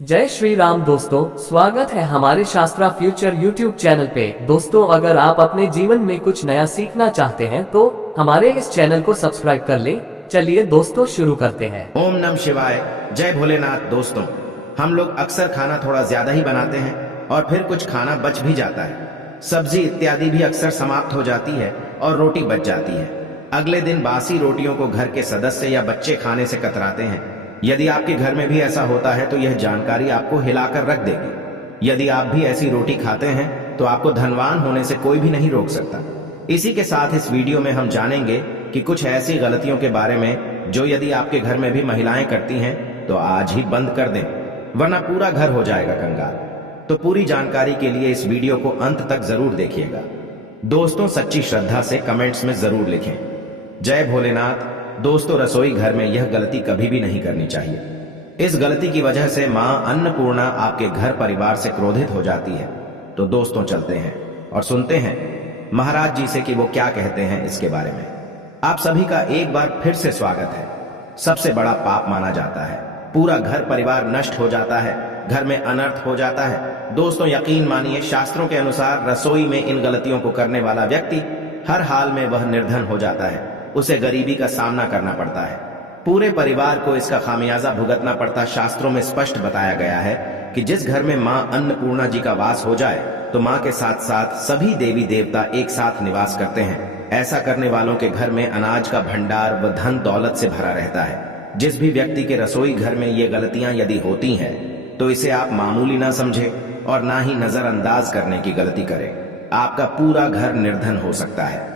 जय श्री राम दोस्तों, स्वागत है हमारे शास्त्रा फ्यूचर यूट्यूब चैनल पे। दोस्तों, अगर आप अपने जीवन में कुछ नया सीखना चाहते हैं तो हमारे इस चैनल को सब्सक्राइब कर लें। चलिए दोस्तों, शुरू करते हैं। ओम नमः शिवाय, जय भोलेनाथ। दोस्तों, हम लोग अक्सर खाना थोड़ा ज्यादा ही बनाते हैं और फिर कुछ खाना बच भी जाता है। सब्जी इत्यादि भी अक्सर समाप्त हो जाती है और रोटी बच जाती है। अगले दिन बासी रोटियों को घर के सदस्य या बच्चे खाने से कतराते हैं। यदि आपके घर में भी ऐसा होता है तो यह जानकारी आपको हिलाकर रख देगी। यदि आप भी ऐसी रोटी खाते हैं तो आपको धनवान होने से कोई भी नहीं रोक सकता। इसी के साथ इस वीडियो में हम जानेंगे कि कुछ ऐसी गलतियों के बारे में जो यदि आपके घर में भी महिलाएं करती हैं तो आज ही बंद कर दें, वरना पूरा घर हो जाएगा कंगाल। तो पूरी जानकारी के लिए इस वीडियो को अंत तक जरूर देखिएगा। दोस्तों, सच्ची श्रद्धा से कमेंट्स में जरूर लिखें जय भोलेनाथ। दोस्तों, रसोई घर में यह गलती कभी भी नहीं करनी चाहिए। इस गलती की वजह से मां अन्नपूर्णा आपके घर परिवार से क्रोधित हो जाती है। तो दोस्तों, चलते हैं और सुनते हैं महाराज जी से कि वो क्या कहते हैं इसके बारे में। आप सभी का एक बार फिर से स्वागत है। सबसे बड़ा पाप माना जाता है, पूरा घर परिवार नष्ट हो जाता है, घर में अनर्थ हो जाता है। दोस्तों, यकीन मानिए, शास्त्रों के अनुसार रसोई में इन गलतियों को करने वाला व्यक्ति हर हाल में वह निर्धन हो जाता है, उसे गरीबी का सामना करना पड़ता है, पूरे परिवार को इसका खामियाजा भुगतना पड़ता। शास्त्रों में स्पष्ट बताया गया है कि जिस घर में मां अन्नपूर्णा जी का वास हो जाए तो मां के साथ साथ सभी देवी देवता एक साथ निवास करते हैं। ऐसा करने वालों के घर में अनाज का भंडार व धन दौलत से भरा रहता है। जिस भी व्यक्ति के रसोई घर में ये गलतियां यदि होती हैं तो इसे आप मामूली ना समझे और ना ही नजरअंदाज करने की गलती करें। आपका पूरा घर निर्धन हो सकता है।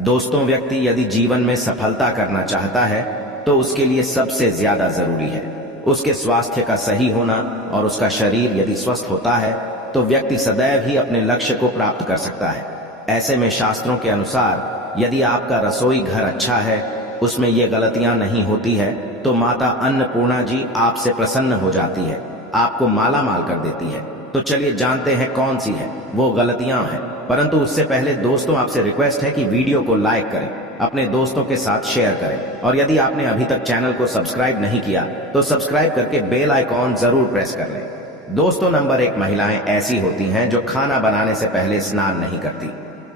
दोस्तों, व्यक्ति यदि जीवन में सफलता करना चाहता है तो उसके लिए सबसे ज्यादा जरूरी है उसके स्वास्थ्य का सही होना, और उसका शरीर यदि स्वस्थ होता है तो व्यक्ति सदैव ही अपने लक्ष्य को प्राप्त कर सकता है। ऐसे में शास्त्रों के अनुसार यदि आपका रसोई घर अच्छा है, उसमें ये गलतियां नहीं होती है, तो माता अन्नपूर्णा जी आपसे प्रसन्न हो जाती है, आपको माला माल कर देती है। तो चलिए जानते हैं कौन सी है वो गलतियां हैं। परंतु उससे पहले दोस्तों, आपसे रिक्वेस्ट है कि वीडियो को लाइक करें, अपने दोस्तों के साथ शेयर करें, और यदि आपने अभी तक चैनल को सब्सक्राइब नहीं किया तो सब्सक्राइब करके बेल आइकॉन जरूर प्रेस कर लें। दोस्तों, नंबर 1, महिलाएं ऐसी होती हैं जो खाना बनाने से पहले स्नान नहीं करती,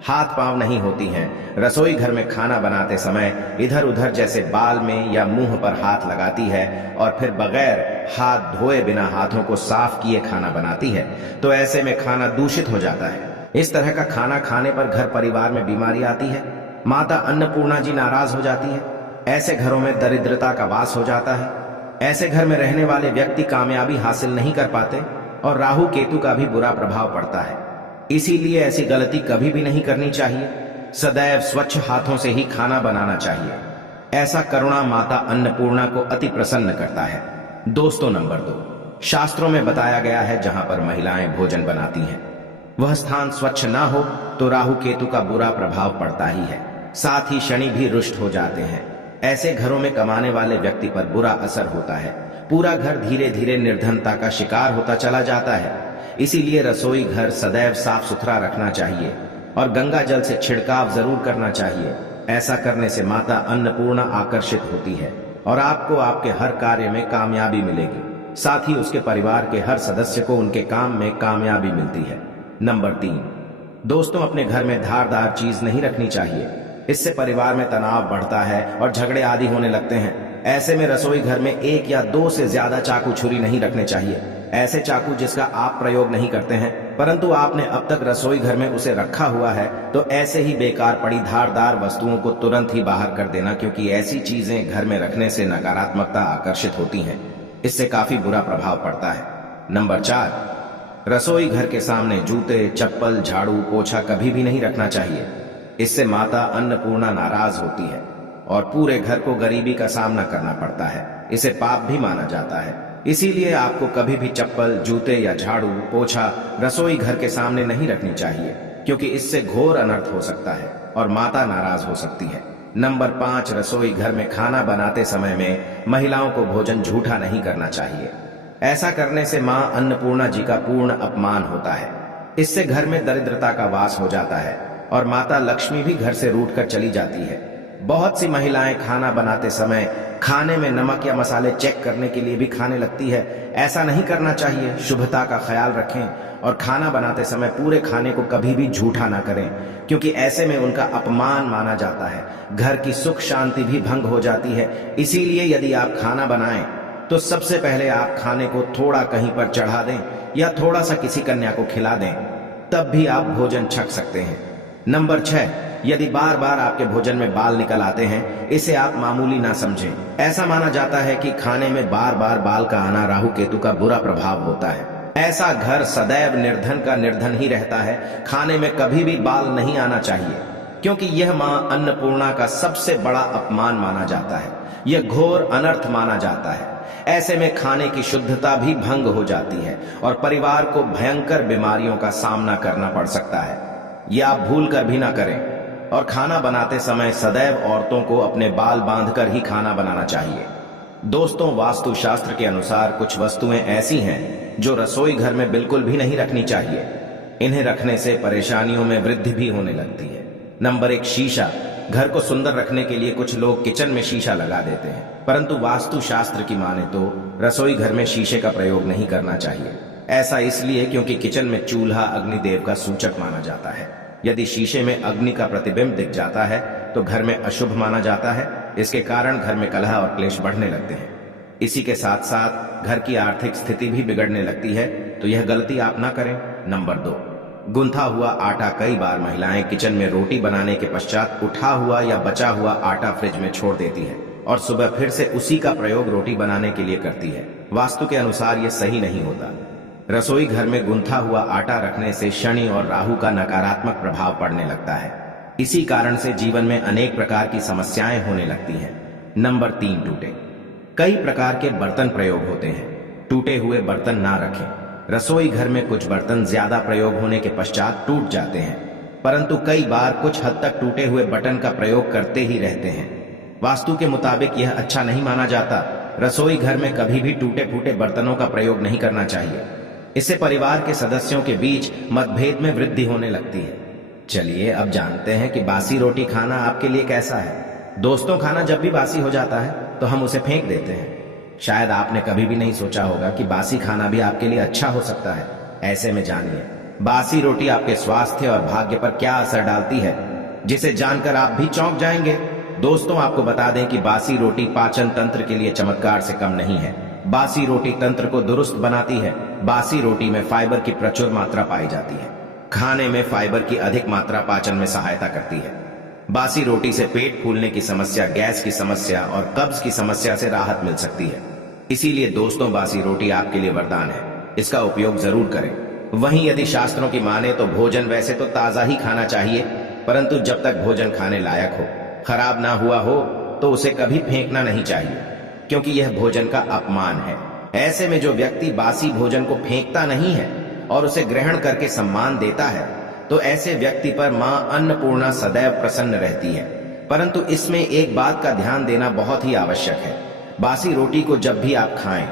हाथ पांव नहीं होती हैं। रसोई घर में खाना बनाते समय इधर उधर जैसे बाल में या मुंह पर हाथ लगाती है और फिर बगैर हाथ धोए बिना हाथों को साफ किए खाना बनाती है। तो ऐसे में खाना दूषित हो जाता है। इस तरह का खाना खाने पर घर परिवार में बीमारी आती है, माता अन्नपूर्णा जी नाराज हो जाती है। ऐसे घरों में दरिद्रता का वास हो जाता है। ऐसे घर में रहने वाले व्यक्ति कामयाबी हासिल नहीं कर पाते और राहु केतु का भी बुरा प्रभाव पड़ता है। इसीलिए ऐसी गलती कभी भी नहीं करनी चाहिए। सदैव स्वच्छ हाथों से ही खाना बनाना चाहिए। ऐसा करुणा माता अन्नपूर्णा को अति प्रसन्न करता है। दोस्तों, नंबर 2, शास्त्रों में बताया गया है जहां पर महिलाएं भोजन बनाती हैं वह स्थान स्वच्छ ना हो तो राहु केतु का बुरा प्रभाव पड़ता ही है, साथ ही शनि भी रुष्ट हो जाते हैं। ऐसे घरों में कमाने वाले व्यक्ति पर बुरा असर होता है। पूरा घर धीरे धीरे निर्धनता का शिकार होता चला जाता है। इसीलिए रसोई घर सदैव साफ सुथरा रखना चाहिए और गंगा जल से छिड़काव जरूर करना चाहिए। ऐसा करने से माता अन्नपूर्णा आकर्षित होती है और आपको आपके हर कार्य में कामयाबी मिलेगी। साथ ही उसके परिवार के हर सदस्य को उनके काम में कामयाबी मिलती है। नंबर 3, दोस्तों, अपने घर में धारदार चीज नहीं रखनी चाहिए। इससे परिवार में तनाव बढ़ता है और झगड़े आदि होने लगते हैं। ऐसे में रसोई घर में 1 या 2 से ज्यादा चाकू छुरी नहीं रखने चाहिए। ऐसे चाकू जिसका आप प्रयोग नहीं करते हैं परंतु आपने अब तक रसोई घर में उसे रखा हुआ है, तो ऐसे ही बेकार पड़ी धारदार वस्तुओं को तुरंत ही बाहर कर देना, क्योंकि ऐसी चीजें घर में रखने से नकारात्मकता आकर्षित होती हैं। इससे काफी बुरा प्रभाव पड़ता है। नंबर 4, रसोई घर के सामने जूते, चप्पल, झाड़ू, पोछा कभी भी नहीं रखना चाहिए। इससे माता अन्नपूर्णा नाराज होती है और पूरे घर को गरीबी का सामना करना पड़ता है। इसे पाप भी माना जाता है। इसीलिए आपको कभी भी चप्पल, जूते या झाड़ू, पोछा रसोई घर के सामने नहीं रखनी चाहिए, क्योंकि इससे घोर अनर्थ हो सकता है और माता नाराज हो सकती है। नंबर 5, रसोई घर में खाना बनाते समय में महिलाओं को भोजन झूठा नहीं करना चाहिए। ऐसा करने से मां अन्नपूर्णा जी का पूर्ण अपमान होता है। इससे घर में दरिद्रता का वास हो जाता है और माता लक्ष्मी भी घर से रूठ कर चली जाती है। बहुत सी महिलाएं खाना बनाते समय खाने में नमक या मसाले चेक करने के लिए भी खाने लगती है। ऐसा नहीं करना चाहिए। शुभता का ख्याल रखें और खाना बनाते समय पूरे खाने को कभी भी झूठा ना करें, क्योंकि ऐसे में उनका अपमान माना जाता है। घर की सुख शांति भी भंग हो जाती है। इसीलिए यदि आप खाना बनाएं तो सबसे पहले आप खाने को थोड़ा कहीं पर चढ़ा दें या थोड़ा सा किसी कन्या को खिला दें, तब भी आप भोजन छक सकते हैं। नंबर 6, यदि बार बार आपके भोजन में बाल निकल आते हैं, इसे आप मामूली ना समझें। ऐसा माना जाता है कि खाने में बार बार बाल का आना राहु केतु का बुरा प्रभाव होता है। ऐसा घर सदैव निर्धन का निर्धन ही रहता है। खाने में कभी भी बाल नहीं आना चाहिए, क्योंकि यह मां अन्नपूर्णा का सबसे बड़ा अपमान माना जाता है। यह घोर अनर्थ माना जाता है। ऐसे में खाने की शुद्धता भी भंग हो जाती है और परिवार को भयंकर बीमारियों का सामना करना पड़ सकता है। यह आप भूल कर भी ना करें। और खाना बनाते समय सदैव औरतों को अपने बाल बांधकर ही खाना बनाना चाहिए। दोस्तों, वास्तु शास्त्र के अनुसार कुछ वस्तुएं ऐसी हैं जो रसोई घर में बिल्कुल भी नहीं रखनी चाहिए। इन्हें रखने से परेशानियों में वृद्धि भी होने लगती है। नंबर 1, शीशा। घर को सुंदर रखने के लिए कुछ लोग किचन में शीशा लगा देते हैं, परंतु वास्तु शास्त्र की माने तो रसोई घर में शीशे का प्रयोग नहीं करना चाहिए। ऐसा इसलिए क्योंकि किचन में चूल्हा अग्निदेव का सूचक माना जाता है। यदि शीशे में अग्नि का प्रतिबिंब दिख जाता है तो घर में अशुभ माना जाता है। इसके कारण घर में कलह और क्लेश बढ़ने लगते हैं। इसी के साथ साथ घर की आर्थिक स्थिति भी बिगड़ने लगती है, तो यह गलती आप ना करें। नंबर 2, गुंथा हुआ आटा। कई बार महिलाएं किचन में रोटी बनाने के पश्चात उठा हुआ या बचा हुआ आटा फ्रिज में छोड़ देती है और सुबह फिर से उसी का प्रयोग रोटी बनाने के लिए करती है। वास्तु के अनुसार यह सही नहीं होता। रसोई घर में गुंथा हुआ आटा रखने से शनि और राहु का नकारात्मक प्रभाव पड़ने लगता है। इसी कारण से जीवन में अनेक प्रकार की समस्याएं होने लगती हैं। नंबर 3, टूटे। कई प्रकार के बर्तन प्रयोग होते हैं। टूटे हुए बर्तन ना रखें। रसोई घर में कुछ बर्तन ज्यादा प्रयोग होने के पश्चात टूट जाते हैं, परंतु कई बार कुछ हद तक टूटे हुए बर्तन का प्रयोग करते ही रहते हैं। वास्तु के मुताबिक यह अच्छा नहीं माना जाता। रसोई घर में कभी भी टूटे फूटे बर्तनों का प्रयोग नहीं करना चाहिए। इससे परिवार के सदस्यों के बीच मतभेद में वृद्धि होने लगती है। चलिए अब जानते हैं कि बासी रोटी खाना आपके लिए कैसा है। दोस्तों, खाना जब भी बासी हो जाता है तो हम उसे फेंक देते हैं। शायद आपने कभी भी नहीं सोचा होगा कि बासी खाना भी आपके लिए अच्छा हो सकता है। ऐसे में जानिए बासी रोटी आपके स्वास्थ्य और भाग्य पर क्या असर डालती है, जिसे जानकर आप भी चौंक जाएंगे। दोस्तों, आपको बता दें कि बासी रोटी पाचन तंत्र के लिए चमत्कार से कम नहीं है। बासी रोटी तंत्र को दुरुस्त बनाती है। बासी रोटी में फाइबर की प्रचुर मात्रा पाई जाती है। खाने में फाइबर की अधिक मात्रा पाचन में सहायता करती है। बासी रोटी से पेट फूलने की समस्या, गैस की समस्या और कब्ज की समस्या से राहत मिल सकती है। इसीलिए दोस्तों, बासी रोटी आपके लिए वरदान है। इसका उपयोग जरूर करें। वहीं यदि शास्त्रों की माने तो भोजन वैसे तो ताजा ही खाना चाहिए, परंतु जब तक भोजन खाने लायक हो, खराब ना हुआ हो, तो उसे कभी फेंकना नहीं चाहिए, क्योंकि यह भोजन का अपमान है। ऐसे में जो व्यक्ति बासी भोजन को फेंकता नहीं है और उसे ग्रहण करके सम्मान देता है, तो ऐसे व्यक्ति पर मां अन्नपूर्णा सदैव प्रसन्न रहती है। परंतु इसमें एक बात का ध्यान देना बहुत ही आवश्यक है। बासी रोटी को जब भी आप खाएं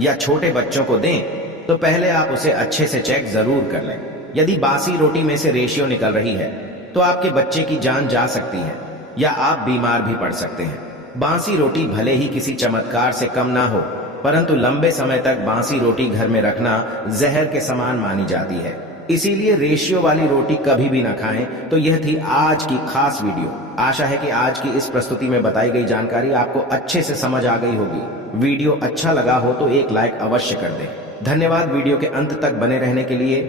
या छोटे बच्चों को दें, तो पहले आप उसे अच्छे से चेक जरूर कर लें। यदि बासी रोटी में से रेशियो निकल रही है तो आपके बच्चे की जान जा सकती है या आप बीमार भी पड़ सकते हैं। बासी रोटी भले ही किसी चमत्कार से कम ना हो, परंतु लंबे समय तक बासी रोटी घर में रखना जहर के समान मानी जाती है। इसीलिए रेशियो वाली रोटी कभी भी ना खाएं। तो यह थी आज की खास वीडियो। आशा है कि आज की इस प्रस्तुति में बताई गई जानकारी आपको अच्छे से समझ आ गई होगी। वीडियो अच्छा लगा हो तो एक लाइक अवश्य कर दें। धन्यवाद वीडियो के अंत तक बने रहने के लिए।